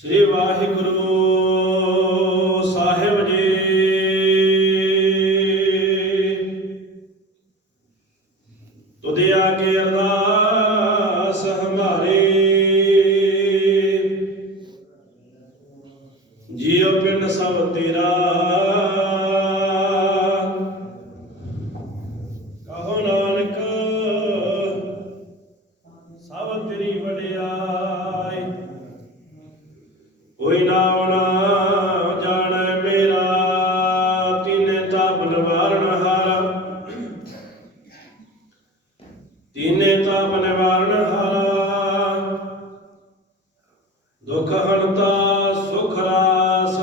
ਸ੍ਰੀ ਵਾਹਿਗੁਰੂ ਸਾਹਿਬ ਜੀ। ਤੁਦੇ ਕੇ ਅਰਦਾਸ ਹਮਾਰੀ ਕੋਈ ਨਾ ਆਉਣਾ ਜਾਣੈ ਮੇਰਾ, ਤਿਨੇ ਤਾਪ ਨਿਵਾਰਨ ਹਾਰ। ਤਿਨੇ ਤਾਪ ਨਿਵਾਰਨ ਹਾਰ। ਦੁਖ ਹੰਤਾ, ਸੁਖ ਰਾਸ।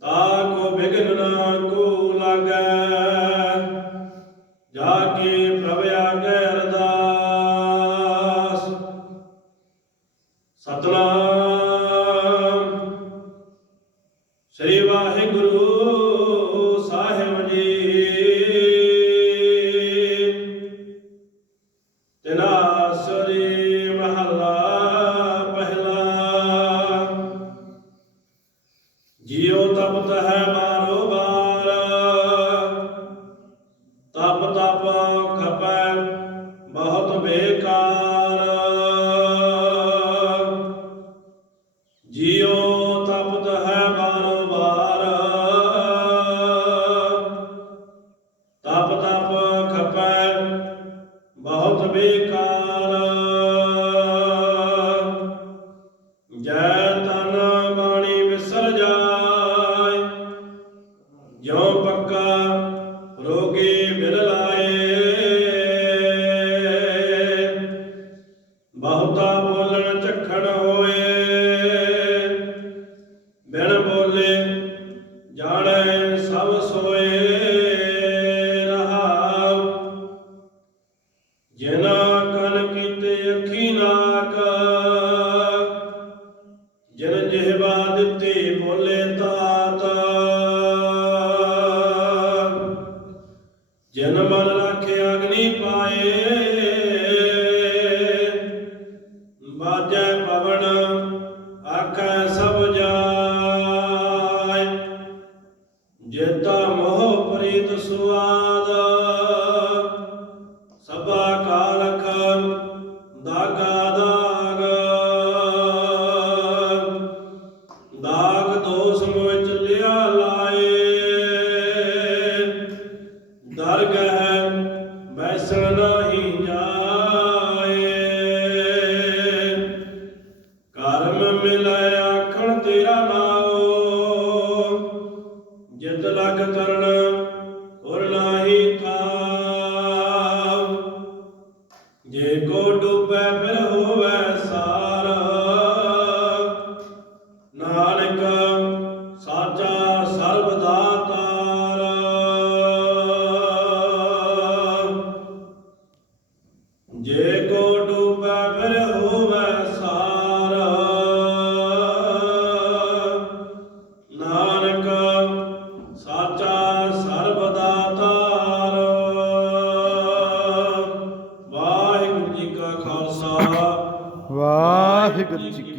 ਤਾ ਕੋ ਬਿਗਨ ਨਾ ਕੋ ਲਾਗੈ। ਜਾ ਕੇ ਪ੍ਰਭ ਜਿਉ ਤਪਤ ਹੈ ਬਾਰ ਤਪ ਤਪ ਖਪੈ ਬਹੁਤ ਬੇਕਾਰ। ਜਿਉ ਤਪਤ ਹੈ ਬਾਰੋ ਬਾਰ ਤਪ ਤਪ ਖਪੈ ਬਹੁਤ ਬੇਕਾਰ। ਜੈ ਤਾ ਜਨਮ ਮਨ ਰਾਖੇ ਅਗਨੀ ਪਾਏ। ਬਾਜੈ ਪਵਨ, ਆਖੈ ਸਭ ਜਾਏ। ਜੇਤਾ ਮੋਹ ਪ੍ਰੀਤ ਸੁਆਦ। ਸਭਾ ਕਾਲਖ ਦਾਗਾ ਦਾ ਜਿਤ ਲਗ ਤਰਣ ਹੋਰ ਨਾਹੀ ਥਾਵ। ਜੇ ਕੋ ਡੁੱਬੈ ਫਿਰ ਹੋਵੇ ਸਾਰ। ਨਾਨਕ ਸਾਚਾ ਸਰਬ ਦਾਤਾਰ। ਜੇ ਕੋ ਡੁੱਬੈ ਫਿਰ ਹੋਵੇ ਸਾਰ। Nanak Good it